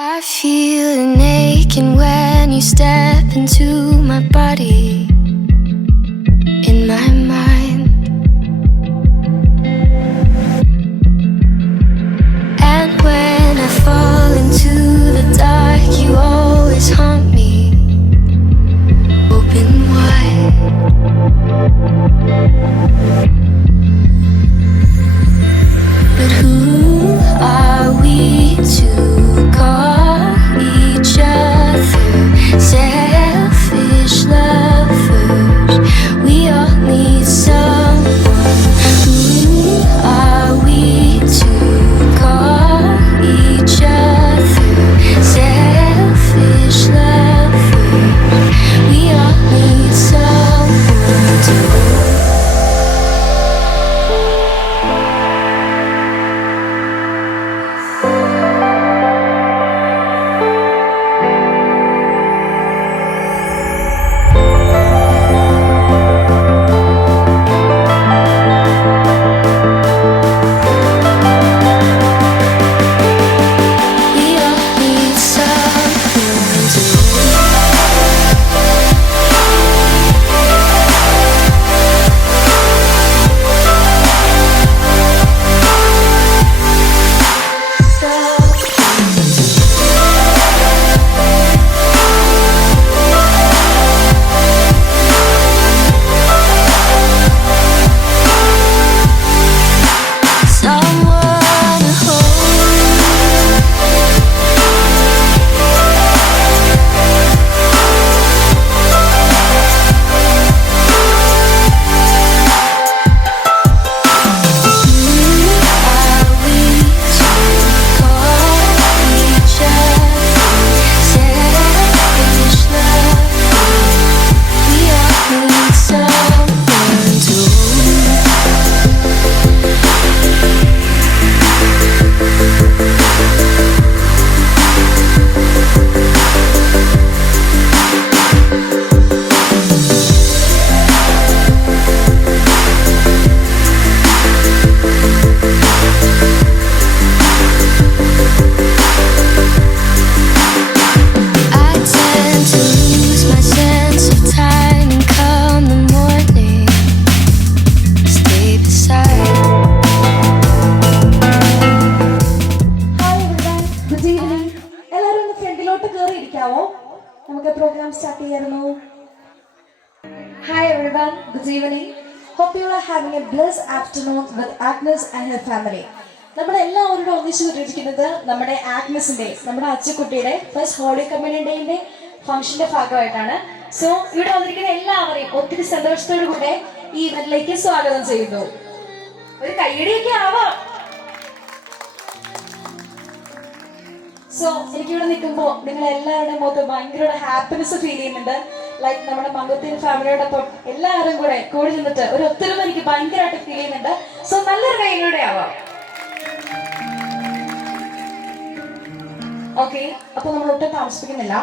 I feel an aching when you step into my body, in my mind. And when I fall into the dark, you always haunt me, open wide. But who are we to call each other selfish lovers? We all need someone. Who are we to call each other selfish lovers? We all need someone to hold. Hi everyone, good evening. Hope you are having a blessed afternoon with Agnes and her family. നമ്മുടെ എല്ലാവരോടും ഒന്നിച്ചു കൂട്ടിയിരിക്കുന്നത് നമ്മുടെ ആഗ്നസിന്റെ, നമ്മുടെ അച്ചുകുട്ടിയുടെ first holy communion ഡേയുടെ ഫംഗ്ഷന്റെ ഭാഗമായിട്ടാണ്. So ഇവിടെ വന്നിരിക്കുന്ന എല്ലാവരെയും ഒത്തിരി സന്തോഷത്തോടു കൂടെ ഈ ഇവന്റിലേക്ക് സ്വാഗതം ചെയ്യുന്നു. ഒരു കയ്യടിയൊക്കെ ആവാം. സോ എനിക്കിവിടെ നിൽക്കുമ്പോൾ നിങ്ങൾ എല്ലാവരുടെയും മുഖത്ത് ഭയങ്കര ഹാപ്പിനെസ് ഫീൽ ചെയ്യുന്നുണ്ട്. ലൈക്ക് നമ്മുടെ മംഗത്തിൻ ഫാമിലിയോടൊപ്പം എല്ലാവരും കൂടി നിന്നിട്ട് ഒരു ഒത്തൊരുമ എനിക്ക് ഭയങ്കരമായിട്ട് ഫീൽ ചെയ്യുന്നുണ്ട്. സോ നല്ലൊരു കൈകളുടെ ആവാം. ഓക്കെ, അപ്പൊ നമ്മൾ ഒട്ടും താമസിപ്പിക്കുന്നില്ല.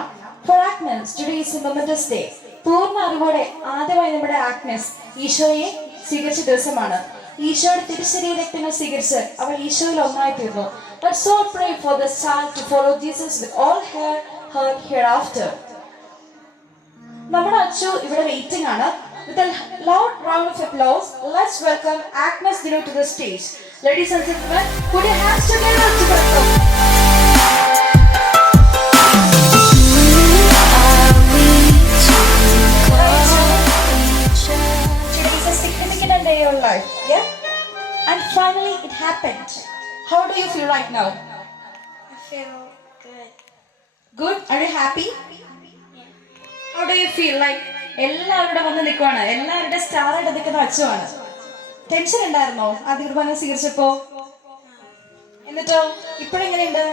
For Agnes today is a momentous day. പൂർണ്ണ അറിവോടെ ആദ്യമായി നമ്മുടെ ആഗ്നസ് ഈശോയെ സ്വീകരിച്ച ദിവസമാണ്. ഈശോയുടെ തിരുശരീര രക്തങ്ങൾ സ്വീകരിച്ച് അവൾ ഈശോയിൽ ഒന്നായി തീർന്നു. Let's all pray for this child to follow Jesus with all her hereafter. നമ്മുടെ അച്ചു ഇവിടെ വെയിറ്റിംഗ് ആണ്. With a loud round of applause, let's welcome Agnes Dinu to the stage. Ladies and gentlemen, put your hands together to welcome. Today is a significant day in your life, yeah? And finally it happened. How do you feel right now? I feel good. Good? Are you happy? Yeah. How do you feel? Like എല്ലാവരുടെ വന്ന് നിൽക്കുവാണ്, എല്ലാവരുടെ star ആയിട്ട് നിൽക്കുന്ന അച്ചുവാണ്. Tension ഉണ്ടായിരുന്നോ ആദ്യ കുർബാന സ്വീകരിച്ചപ്പോ? എന്നിട്ടോ ഇപ്പോഴെങ്ങനെയുണ്ട്?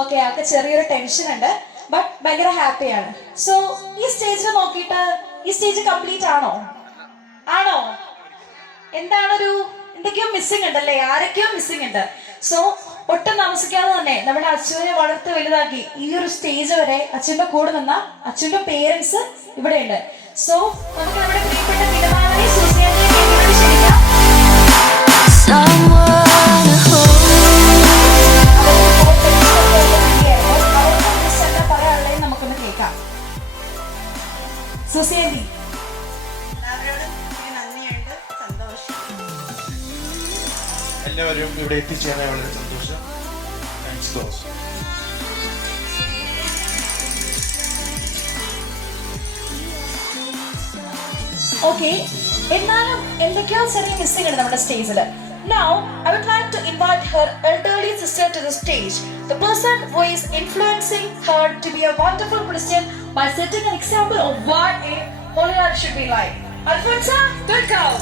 Okay, ആൾക്ക് ചെറിയൊരു ടെൻഷൻ ഉണ്ട്, ബട്ട് ഭയങ്കര ഹാപ്പിയാണ്. സോ ഈ സ്റ്റേജിൽ നോക്കിയിട്ട് ഈ സ്റ്റേജ് കംപ്ലീറ്റ് ആണോ? ആണോ? എന്തൊക്കെയോ മിസ്സിംഗ് ഉണ്ടല്ലേ? ആരൊക്കെയോ മിസ്സിംഗ് ഉണ്ട്. സോ ഒട്ടും താമസിക്കാതെ തന്നെ നമ്മുടെ അച്ഛനെ വളർത്തി വലുതാക്കി ഈ ഒരു സ്റ്റേജ് വരെ അച്ഛന്റെ കൂടെ നിന്ന അച്ഛന്റെ പേരൻസ് ഇവിടെ ഉണ്ട്. സോ നമുക്ക് നമ്മുടെ പ്രിയപ്പെട്ട എല്ലാവരും ഇവിടെ എത്തിച്ചേരാൻ വളരെ സന്തോഷം. Thanks close. ഓക്കെ, എന്നാലും എന്തൊക്കെയോ ചെറിയ മിസ്സിംഗ് ഉണ്ട് നമ്മുടെ സ്റ്റേജിൽ. Now, I would like to invite her elderly sister to the stage. The person who is influencing her to be a wonderful Christian by setting an example of what a holy life should be like. Alfonsa, good girl.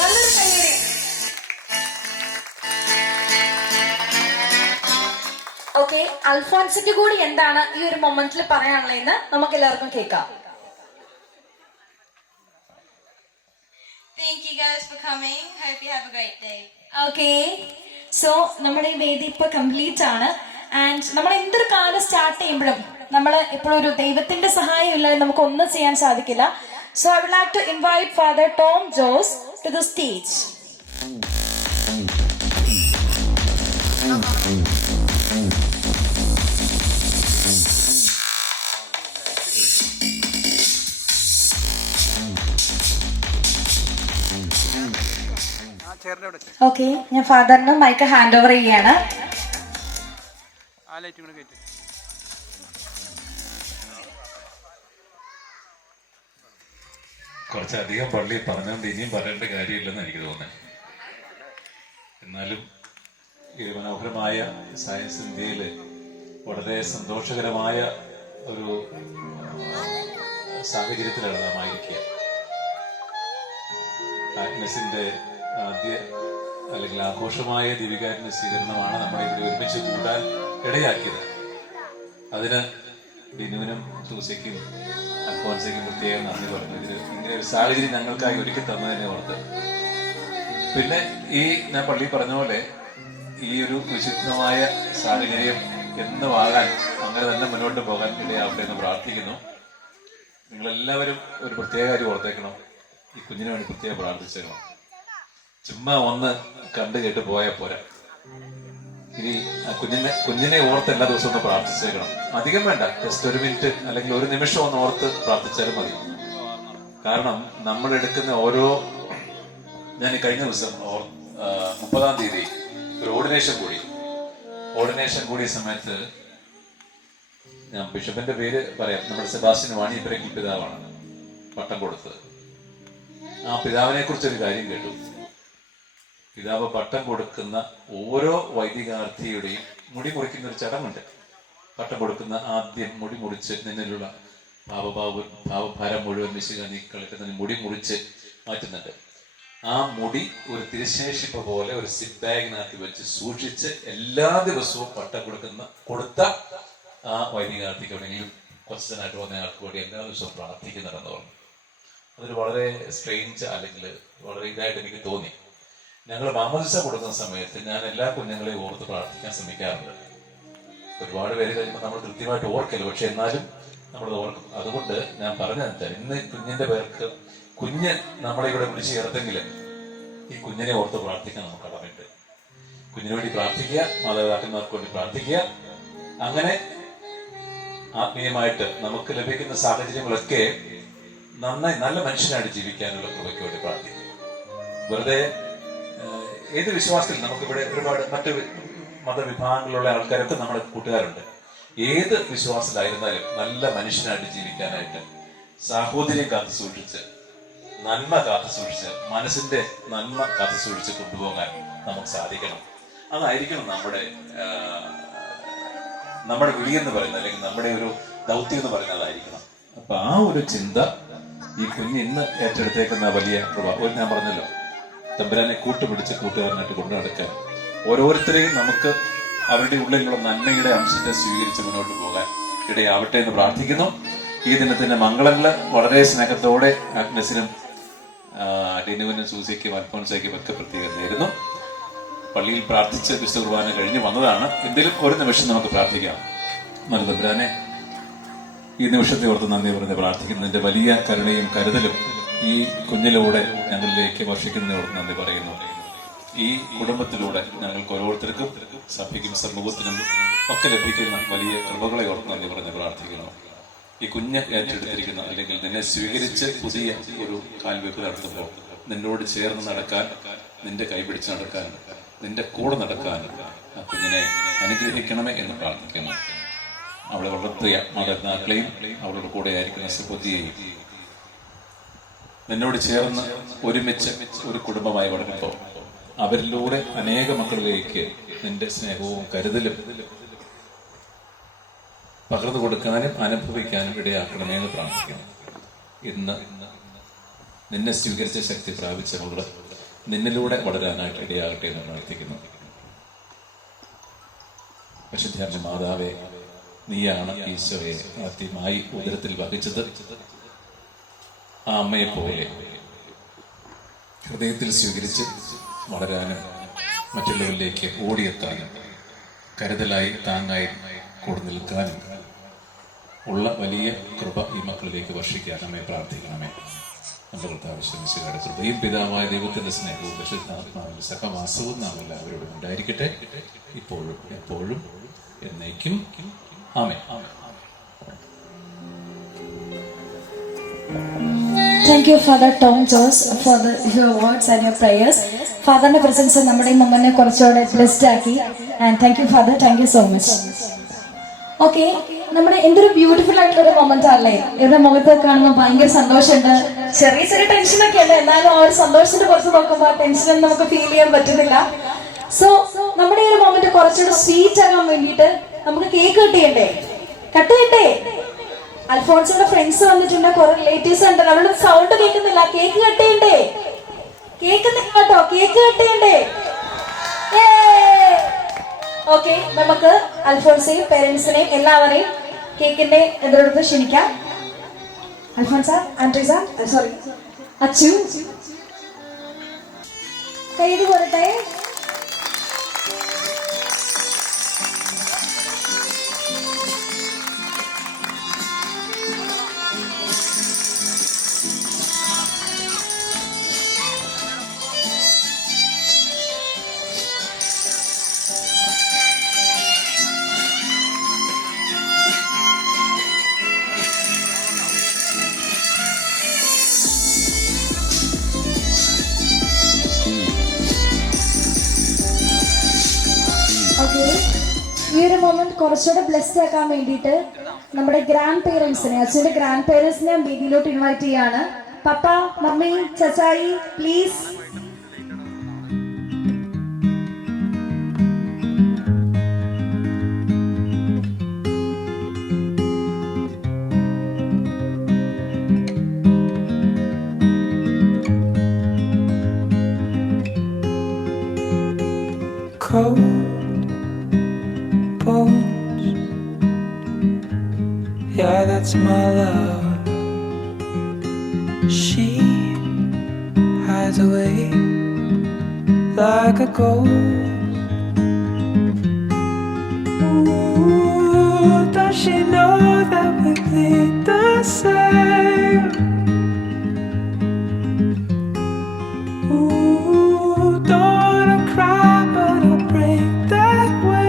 നല്ലൊരു കയ്യടി. Okay, അൽഫോൻസിക്ക് കൂടി എന്താണ് ഈ ഒരു മൊമെന്റിൽ പറയാനുള്ളതെന്ന് നമുക്ക് എല്ലാവർക്കും കേൾക്കാം. Thank you guys for coming. Hope you have a great day. Okay, so നമ്മുടെ ഈ വേദി ഇപ്പൊ കംപ്ലീറ്റ് ആണ്. ആൻഡ് നമ്മൾ എന്തൊരു കാര്യം സ്റ്റാർട്ട് ചെയ്യുമ്പോഴും നമ്മൾ എപ്പോഴും ഒരു ദൈവത്തിന്റെ സഹായം ഇല്ലാതെ നമുക്ക് ഒന്നും ചെയ്യാൻ സാധിക്കില്ല. So I would like to invite father Tom Jose to the stage. Okay, ഞാൻ ഫാദറിന് മൈക്ക് ഹാൻഡ് ഓവർ ചെയ്യാണ്. കുറച്ചധികം പള്ളി പറഞ്ഞുകൊണ്ട് ഇനിയും പറയേണ്ട കാര്യമില്ലെന്ന് എനിക്ക് തോന്നുന്നത്. എന്നാലും ഈ മനോഹരമായ സയൻസ് ഇന്ത്യയിൽ വളരെ സന്തോഷകരമായ ഒരു സാഹചര്യത്തിലാണ് നാം ആയിരിക്കുക. ആഗ്നസിന്റെ ആദ്യ അല്ലെങ്കിൽ ആഘോഷമായ ദിവികാരന്റെ സ്വീകരണമാണ് നമ്മളെ ഇവിടെ ഒരുമിച്ച് കൂടാൻ ഇടയാക്കിയത്. അതിന് ബിനുവിനും സൂസയ്ക്കും അൽഫോൻസയ്ക്കും പ്രത്യേകം നന്ദി പറഞ്ഞു. ഇങ്ങനെ ഒരു സാഹചര്യം ഞങ്ങൾക്കായി ഒരുക്കി തന്നതിനെ ഓർത്ത്. പിന്നെ ഞാൻ പള്ളി പറഞ്ഞ പോലെ ഈ ഒരു വിശുദ്ധമായ സാഹചര്യം എന്ന് വാഴാൻ അങ്ങനെ തന്നെ മുന്നോട്ട് പോകാൻ ഇടയാവട്ടെ എന്ന് പ്രാർത്ഥിക്കുന്നു. നിങ്ങളെല്ലാവരും ഒരു പ്രത്യേക കാര്യം ഓർത്തേക്കണം. ഈ കുഞ്ഞിന് വേണ്ടി പ്രത്യേകം പ്രാർത്ഥിച്ചേക്കണം. ചുമ്മാ ഒന്ന് കണ്ടു കേട്ട് പോയാൽ പോരാ. ഇനി കുഞ്ഞിനെ ഓർത്ത് എല്ലാ ദിവസവും ഒന്ന് പ്രാർത്ഥിച്ചേക്കണം. അധികം വേണ്ട, ജസ്റ്റ് ഒരു മിനിറ്റ് അല്ലെങ്കിൽ ഒരു നിമിഷം ഒന്ന് ഓർത്ത് പ്രാർത്ഥിച്ചാലും മതി. കാരണം നമ്മൾ എടുക്കുന്ന ഞാൻ കഴിഞ്ഞ ദിവസം 30-ാം തീയതി ഒരു ഓർഡിനേഷൻ കൂടിയ സമയത്ത് ഞാൻ ബിഷപ്പിന്റെ പേര് പറയാം. നമ്മുടെ സെബാസ്റ്റ്യൻ വാണിയപ്പരയ്ക്കൽ പിതാവാണ് പട്ടം കൊടുത്തത്. ആ പിതാവിനെ കുറിച്ചൊരു കാര്യം കേട്ടു. പിതാവ് പട്ടം കൊടുക്കുന്ന ഓരോ വൈദികാർത്ഥിയുടെയും മുടി മുറിക്കുന്ന ഒരു ചടങ്ങുണ്ട്. പട്ടം കൊടുക്കുന്ന ആദ്യം മുടി മുറിച്ച് നിന്നിലുള്ള ഭാവഭാരം മുഴുവൻ നീ കളിക്കുന്ന മുടി മുറിച്ച് മാറ്റുന്നുണ്ട്. ആ മുടി ഒരു തിരുശേഷിപ്പ് പോലെ ഒരു സിറ്റ് ബാഗിനകത്ത് വെച്ച് സൂക്ഷിച്ച് എല്ലാ ദിവസവും പട്ടം കൊടുത്ത ആ വൈദികാർത്ഥിക്ക് എവിടെയെങ്കിലും ക്വസ്റ്റനായിട്ട് വന്ന ആൾക്ക് വേണ്ടി എല്ലാ ദിവസവും പ്രാർത്ഥിക്കുന്നുണ്ടെന്ന് പറഞ്ഞു. അതൊരു വളരെ സ്ട്രെയിഞ്ച് അല്ലെങ്കിൽ വളരെ ഇതായിട്ട് എനിക്ക് തോന്നി. ഞങ്ങൾ മാമോദിസ കൊടുക്കുന്ന സമയത്ത് ഞാൻ എല്ലാ കുഞ്ഞുങ്ങളെയും ഓർത്ത് പ്രാർത്ഥിക്കാൻ ശ്രമിക്കാറുണ്ട്. ഒരുപാട് പേര് കഴിയുമ്പോൾ നമ്മൾ കൃത്യമായിട്ട് ഓർക്കല്ലോ, പക്ഷെ എന്നാലും നമ്മളത് ഓർക്കും. അതുകൊണ്ട് ഞാൻ പറഞ്ഞതെന്ന് ഇന്ന് കുഞ്ഞിന്റെ പേർക്ക് കുഞ്ഞ് നമ്മളെ ഇവിടെ വിളിച്ചു ചേർത്തെങ്കിൽ ഈ കുഞ്ഞിനെ ഓർത്ത് പ്രാർത്ഥിക്കാൻ നമുക്ക് കടമയുണ്ട്. കുഞ്ഞിന് വേണ്ടി പ്രാർത്ഥിക്കുക, മാതാപിതാക്കന്മാർക്ക് വേണ്ടി പ്രാർത്ഥിക്കുക. അങ്ങനെ ആത്മീയമായിട്ട് നമുക്ക് ലഭിക്കുന്ന സാഹചര്യങ്ങളൊക്കെ നല്ല മനുഷ്യനായിട്ട് ജീവിക്കാനുള്ള കൃപയ്ക്ക് വേണ്ടി പ്രാർത്ഥിക്കുക. വെറുതെ ഏത് വിശ്വാസത്തിൽ നമുക്കിവിടെ ഒരുപാട് മറ്റ് മതവിഭാഗങ്ങളിലുള്ള ആൾക്കാരൊക്കെ നമ്മുടെ കൂട്ടുകാരുണ്ട്. ഏത് വിശ്വാസത്തിലായിരുന്നാലും നല്ല മനുഷ്യനായിട്ട് ജീവിക്കാനായിട്ട് സാഹോദര്യം കാത്തു സൂക്ഷിച്ച് നന്മ കാത്തു സൂക്ഷിച്ച് മനസ്സിന്റെ നന്മ കാത്തു സൂക്ഷിച്ച് കൊണ്ടുപോകാൻ നമുക്ക് സാധിക്കണം. അതായിരിക്കണം നമ്മുടെ വിളി എന്ന് പറയുന്നത്, അല്ലെങ്കിൽ നമ്മുടെ ഒരു ദൗത്യം എന്ന് പറയുന്നത് അതായിരിക്കണം. അപ്പൊ ആ ഒരു ചിന്ത ഈ കുഞ്ഞ് ഇന്ന് ഏറ്റെടുത്തേക്കുന്ന വലിയ കൃപ. ഞാൻ പറഞ്ഞല്ലോ, തമ്പുരാനെ കൂട്ടുപിടിച്ച് കൂട്ടുകാരനായിട്ട് കൊണ്ടു നടക്കാൻ ഓരോരുത്തരെയും നമുക്ക് അവരുടെ ഉള്ളിലുള്ള നന്മയുടെ അംശത്തെ സ്വീകരിച്ച് മുന്നോട്ട് പോകാൻ ഇടയാവട്ടെ എന്ന് പ്രാർത്ഥിക്കുന്നു. ഈ ദിനത്തിന്റെ മംഗളങ്ങള് വളരെ സ്നേഹത്തോടെ ആഗ്നസിനും ഡിനുവിനും സൂസിക്കും അൽഫോൻസയ്ക്കും ഒക്കെ പ്രത്യേകം നേരുന്നു. പള്ളിയിൽ പ്രാർത്ഥിച്ച് വിശുദ്ധ കുർബാന കഴിഞ്ഞ് വന്നതാണ്. എന്തെങ്കിലും ഒരു നിമിഷം നമുക്ക് പ്രാർത്ഥിക്കാം. നല്ല തമ്പുരാനെ, ഈ നിമിഷത്തെ ഓർത്ത് നന്ദി പറഞ്ഞ് പ്രാർത്ഥിക്കുന്നതിന്റെ വലിയ കരുണയും കരുതലും ഈ കുഞ്ഞിലൂടെ ഞങ്ങളിലേക്ക് വർഷിക്കുന്നതിനെ ഓർത്ത് നന്ദി പറയുന്നു. ഈ കുടുംബത്തിലൂടെ ഞങ്ങൾക്ക് ഓരോരുത്തർക്കും സഭയ്ക്കും സമൂഹത്തിനും ഒക്കെ ലഭിക്കുന്ന വലിയ കൃപകളെ ഓർത്ത് നന്ദി പറഞ്ഞ് പ്രാർത്ഥിക്കുന്നു. ഈ കുഞ്ഞ് ഏറ്റെടുത്തിരിക്കുന്ന അല്ലെങ്കിൽ നിന്നെ സ്വീകരിച്ച് പുതിയ ഒരു കാൽവെപ്പ് നടത്തുമ്പോൾ നിന്നോട് ചേർന്ന് നടക്കാൻ, നിന്റെ കൈപിടിച്ച് നടക്കാൻ, നിന്റെ കൂടെ നടക്കാൻ ആ കുഞ്ഞിനെ അനുഗ്രഹിക്കണമേ എന്ന് പ്രാർത്ഥിക്കുന്നു. അവളെ വളർത്തിയ മാതാപിതാക്കളെയും അവളുടെ കൂടെ ആയിരിക്കുന്ന സുബുദ്ധിയെയും നിന്നോട് ചേർന്ന് ഒരുമിച്ച് ഒരു കുടുംബമായി വളരുമ്പോൾ അവരിലൂടെ അനേക മക്കളിലേക്ക് നിന്റെ സ്നേഹവും കരുതലും പകർന്നു കൊടുക്കാനും അനുഭവിക്കാനും ഇടയാക്കണമേ എന്ന് പ്രാർത്ഥിക്കുന്നു. ഇന്ന് നിന്നെ സ്വീകരിച്ച ശക്തി പ്രാപിച്ചവള് നിന്നിലൂടെ വളരാനായിട്ട് ഇടയാകട്ടെ എന്ന് പ്രാർത്ഥിക്കുന്നു. പരിശുദ്ധ മാതാവേ, നീയാണ് ഈശോയെ ആദ്യമായി ഉദരത്തിൽ വഹിച്ചത്. ആ അമ്മയെ പോലെ ഹൃദയത്തിൽ സ്വീകരിച്ച് വളരാനും മറ്റുള്ളവരിലേക്ക് ഓടിയെത്താനും കരുതലായി താങ്ങായി കൂടെ നിൽക്കാനും ഉള്ള വലിയ കൃപ ഈ മക്കളിലേക്ക് വർഷിക്കണമേ പ്രാർത്ഥിക്കണമേ. നമ്മുടെ കർത്താവിശ്വസിയുടെ കൃപയും പിതാവായ ദൈവത്തിന്റെ സ്നേഹവും പരിശുദ്ധാത്മാവിന്റെ സഹവാസവും നാം എല്ലാവരോടും ഉണ്ടായിരിക്കട്ടെ, ഇപ്പോഴും എപ്പോഴും എന്നേക്കും. ആമേൻ. Thank you, Father Tom Jones, for your words and your prayers. ഫാദറിന്റെ പ്രസൻസ് നമ്മുടെ ഈ മൊമെന്റിനെ കുറച്ചുകൂടെ ബ്ലെസ്ഡ് ആക്കി. And thank you father, thank you so much. Okay, നമ്മുടെ എന്തൊരു ബ്യൂട്ടിഫുൾ ആയിട്ടുള്ള ഒരു മൊമെന്റ് അല്ലേ. ഇവരുടെ മുഖത്ത് കാണുമ്പോൾ ഭയങ്കര സന്തോഷമുണ്ട്. ചെറിയ ചെറിയ ടെൻഷനൊക്കെ ഉണ്ട്, എന്നാലും ആ ഒരു സന്തോഷത്തിന്റെ പുറത്ത് നോക്കുമ്പോൾ ആ ടെൻഷൻ നമുക്ക് ഫീൽ ചെയ്യാൻ പറ്റുന്നില്ല. സോ നമ്മുടെ ഈ ഒരു മൊമെന്റ് കുറച്ചുകൂടെ സ്വീറ്റ് ആകാൻ വേണ്ടിയിട്ട് നമുക്ക് കേക്ക് കട്ട് ചെയ്യണ്ടേ? കട്ട് ചെയ്യണ്ടേ? അൽഫോൺസോയുടെ ഫ്രണ്ട്സ് വന്നിട്ടുണ്ട്, കുറെ റിലേറ്റീവ്സ് ഉണ്ട്. അവരുടെ സൗണ്ട് കേൾക്കുന്നില്ല. കേക്ക് കട്ട് ചെയ്യണ്ടേ? കേൾക്കുന്നില്ല കേട്ടോ, കേക്ക് കട്ട് ചെയ്യണ്ടേ? ഓക്കെ, നമുക്ക് അൽഫോൺസയും പേരൻസിനെയും എല്ലാവരെയും കേക്കിന്റെ എതിരോടൊപ്പം ക്ഷണിക്കാം. അൽഫോൺസ, ആൻഡ്രീസ, സോറി അച്ചു, കൈയ്യടി പോരട്ടെ. ഈ ഒരു മൊമെന്റ് കുറച്ചുകൂടെ ബ്ലെസ്ഡ് ആക്കാൻ വേണ്ടിയിട്ട് നമ്മുടെ ഗ്രാൻഡ് പേരൻസിനെ, അച്ഛൻ്റെ ഗ്രാൻഡ് പേരൻസിനെ ഞാൻ വേദിയിലോട്ട് ഇൻവൈറ്റ് ചെയ്യാണ്. പപ്പ, മമ്മി, ചച്ചായി, please. Yeah, that's my love. She hides away like a ghost. Ooh, does she know that we bleed the same? Ooh, don't wanna cry, but I'll break that way.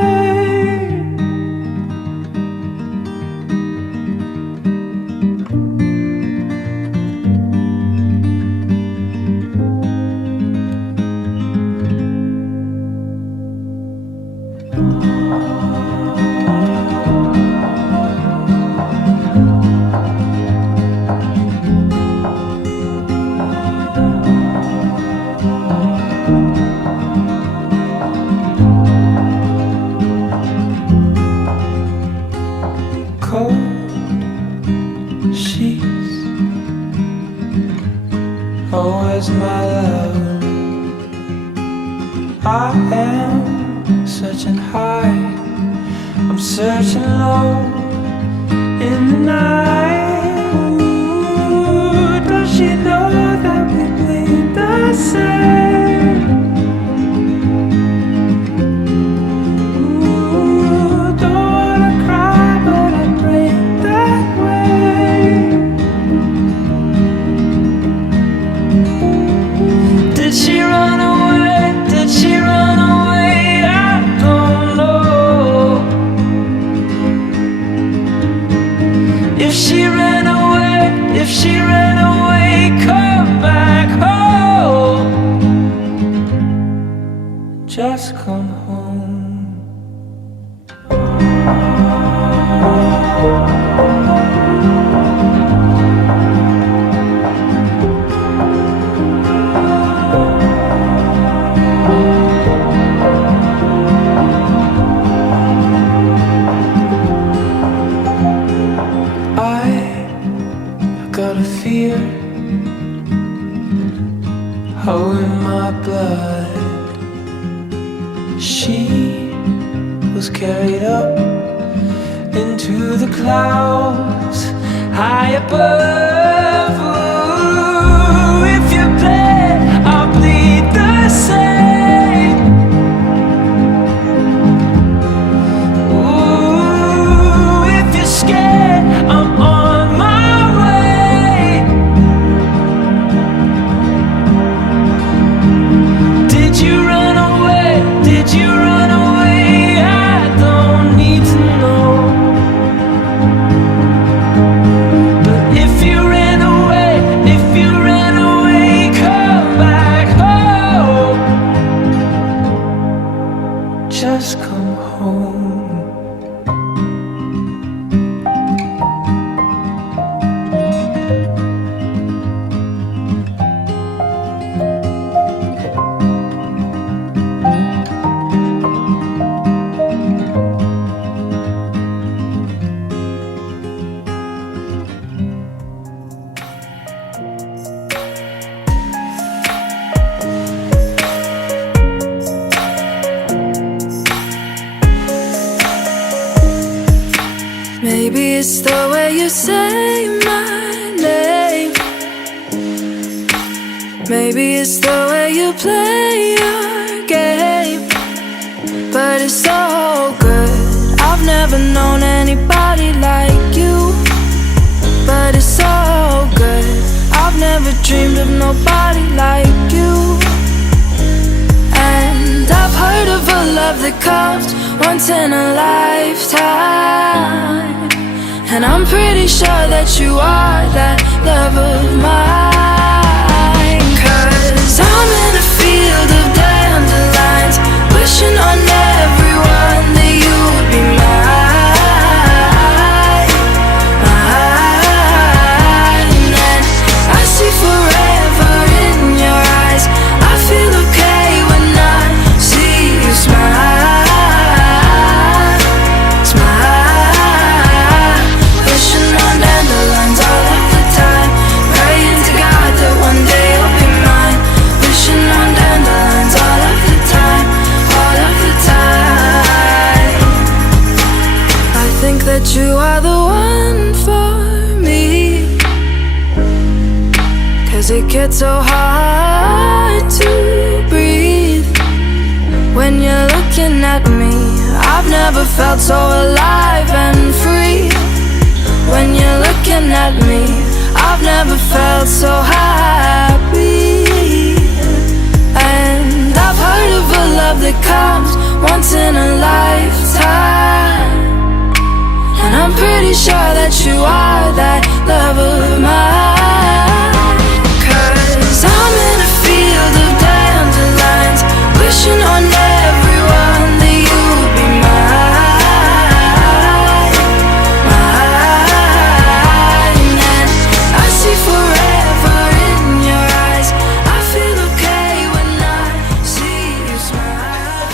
Where's my love? I am searching high, I'm searching low in the night. Ooh, does she know that we bleed the same? Ooh, don't wanna cry, but I break that way. Did she run away? Did she run away? I don't know. into the clouds high above. Ooh, if you bleed, I'll bleed the same. Ooh, if you're scared, I'm on my way. Did you run away? Did you run away? I don't need to know. But if you ran away, come back home. Just come home. Maybe it's the way you say my name. Maybe it's the way you play your game. But it's so good. I've never known anybody like you. But it's so good. I've never dreamed of nobody like you. And I've heard of a love that comes once in a lifetime. And I'm pretty sure that you are that love of mine. 'Cause I'm in a field of dandelions, wishing on everyone that you would be mine, mine. And I see forever in your eyes. I feel okay when I see you smile, smile. Wishing on dandelions all of the time, praying to God that one day you'll be mine. Wishing on dandelions all of the time, all of the time. I think that you are the one for me, 'cause it gets so hard to breathe when you're looking at me. I've never felt so alive and free. When you're looking at me, I've never felt so happy. And I've heard of a love that comes once in a lifetime. And I'm pretty sure that you are that love of mine. 'Cause I'm in a field of dandelions, wishing on everyone that you would be mine, mine. And I see forever in your eyes. I feel okay when I see you smile.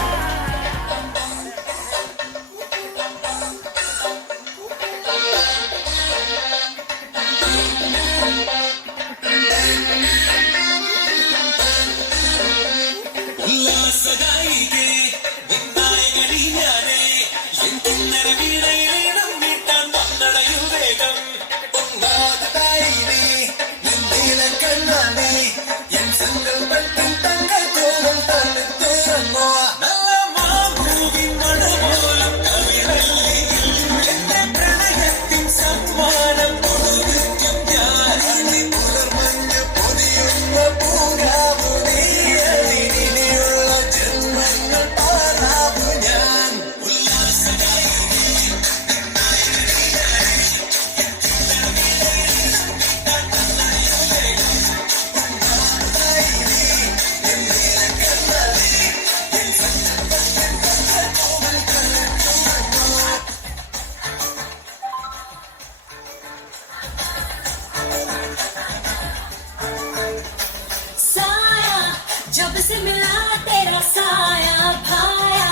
जब से मिला तेरा साया भाया,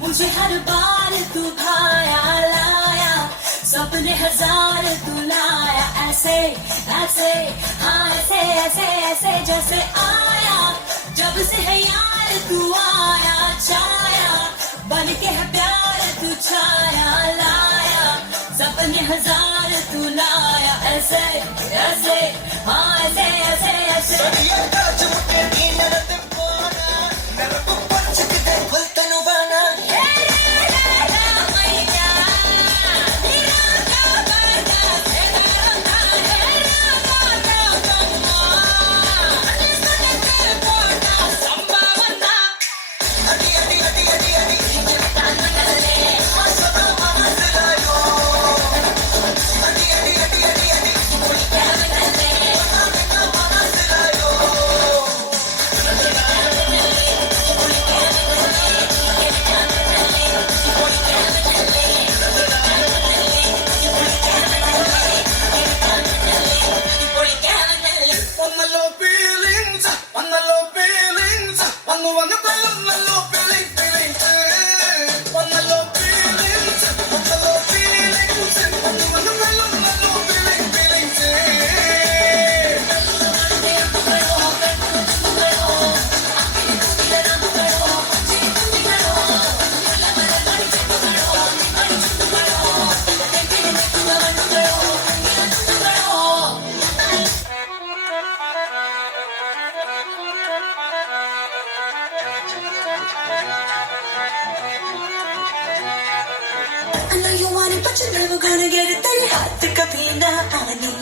मुझे हर बार तू भाया लाया, सपने हजार तू लाया, ऐसे ऐसे हाँ ऐसे ऐसे ऐसे जैसे आया, जब से है यार तू आया छाया, बन के है प्यार तू छाया लाया, सपने हजार तू लाया ऐसे ऐसे हाँ ऐसे ऐसे ऐसे but you're never gonna get it तेरे हाथ कभी ना आनी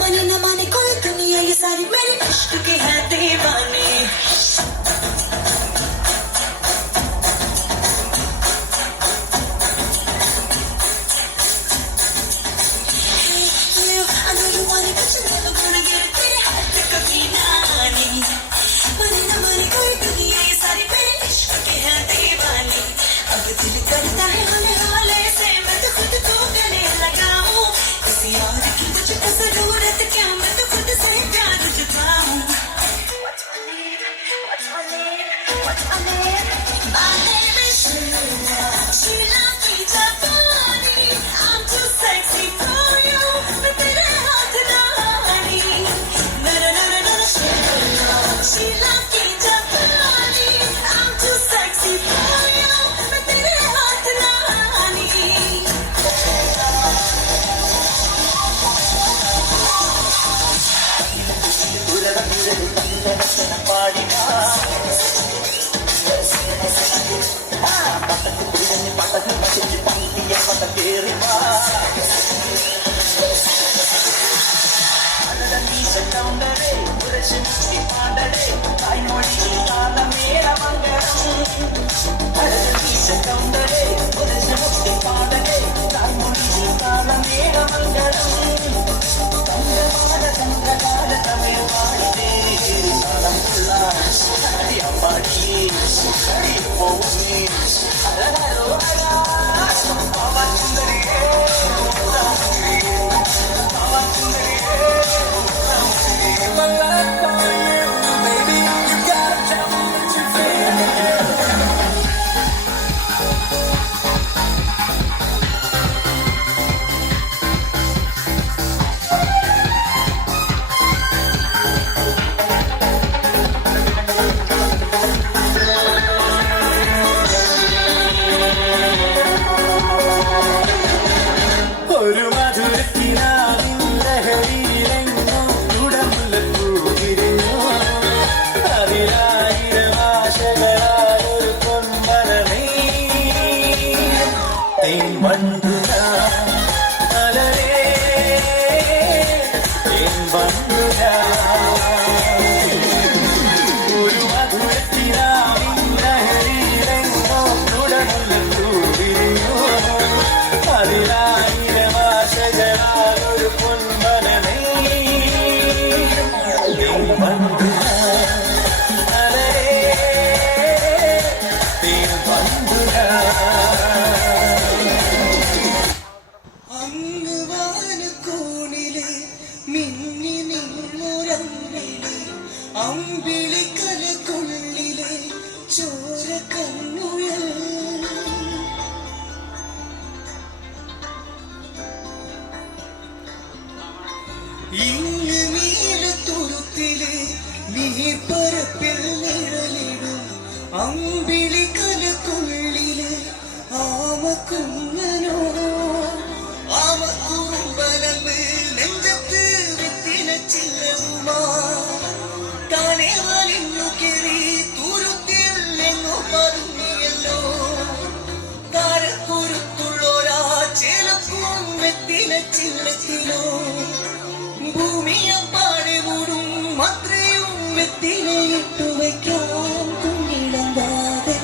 माने न माने कोई दुनिया ये सारी मेरी इश्क की है दीवानी I know you want it but you're never gonna get it तेरे हाथ कभी ना आनी माने न माने कोई दुनिया ये सारी मेरी इश्क की है दीवानी अब दिल करता है हमें हाले से मैं तो खुद को गले लगाऊं किसी और की मुझको जरूरत क्या मैं तो खुद से प्यार जताऊं What's my name? My name is Sheila की जापानी I'm too sexy for you मैं तेरे हाथ ना आनी ना ना ना ना ना Sheila की जापानी I'm too sexy for you मैं तेरे हाथ ना आनी ഒരു മധുരത്തിനാവിൻ ലഹരിയിലെങ്ങും കുടമുല്ലപ്പൂവിരിഞ്ഞു അതിലായിരം ആശകളാൽ ഒരു പൊൻമരമേ തേൻവണ്ടുക അലരേ തേൻവണ്ടുക ഒരു മധുരത്തിനാവിൻ ലഹരിയിലെങ്ങും കുടമുല്ലപ്പൂവിരിഞ്ഞു അതിലായിരം ആശകളാൽ ഒരു പൊൻമരമേ തേൻവണ്ടുക അലരേ തേൻവണ്ടുക അങ്ങ് വാനക്കോണിലെ മിന്നി നിന്നുരമ്പിളി അമ്പിളിക്കലക്കുള്ളിലെ ചോര കണ്ണുഴൽ ഇങ്ങ് നീലത്തുരുത്തിലെ നീർപ്പരപ്പിൽ നിഴലിടും അമ്പിളിക്കലക്കുള്ളിലെ ആമക്കുഞ്ഞനോ ആമ ചില്ലത്തിലോ ഭൂമിയമ്പാടെ മൂടും അത്രയും വെത്തിലയിട്ടു വയ്ക്കാം കുഞ്ഞിടമ്പാതെ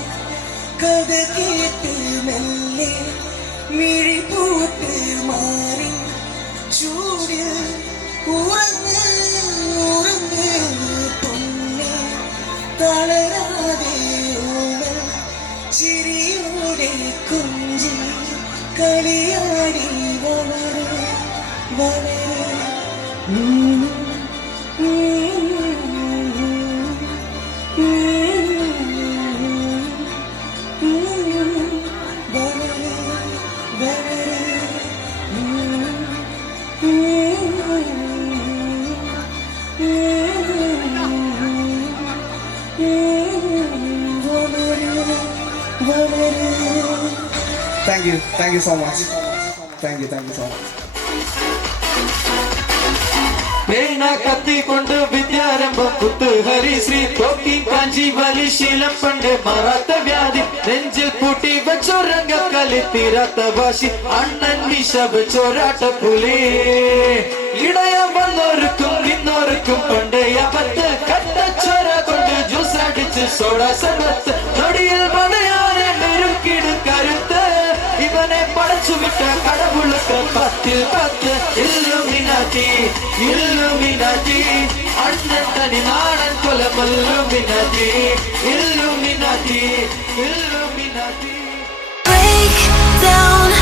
കഥ കേട്ട് മെല്ലെ മിഴിപൂട്ട് മാറി ചൂടിൽ ഉറങ്ങ് ഉറങ്ങ് പൊന്നെ തളരാതെ ഊഴൽ ചിരിയോടെ കുഞ്ചി കളിയാടി വളരെ വളരെ Thank you so much. Thank you so much. പേന കത്തിക്കൊണ്ട് വിദ്യാരംഭം കുത്ത് ഹരിശ്രീ തോക്കി കാഞ്ചി വലിശീലം പണ്ട് മാറാത്ത വ്യാധി നെഞ്ചിൽ പൂട്ടി വെച്ചൊരംഗ കളി തീരാത്ത വാശി അണ്ണൻ വിശബ് ചോരാട്ട പുലി ഇടയ വന്നോർക്കും ഇന്നോർക്കും പണ്ട് അപത്ത് കട്ടച്ചോര കൊണ്ട് ജ്യൂസ് അടിച്ച് സോഡ സർവത്ത് നൊടിയിൽ മതയാനെ മെരുക്കിട് കരുത്ത് ഇവനെ പടച്ചു വിട്ട കടവുളുക്ക് 10 ഇല്ലുമിനാറ്റി ഇല്ലുമിനാറ്റി അണ്ണൻ തനി നാടൻ കൊലമല്ലുമിനാറ്റി ഇല്ലുമിനാറ്റി ഇല്ലുമിനാറ്റി Break down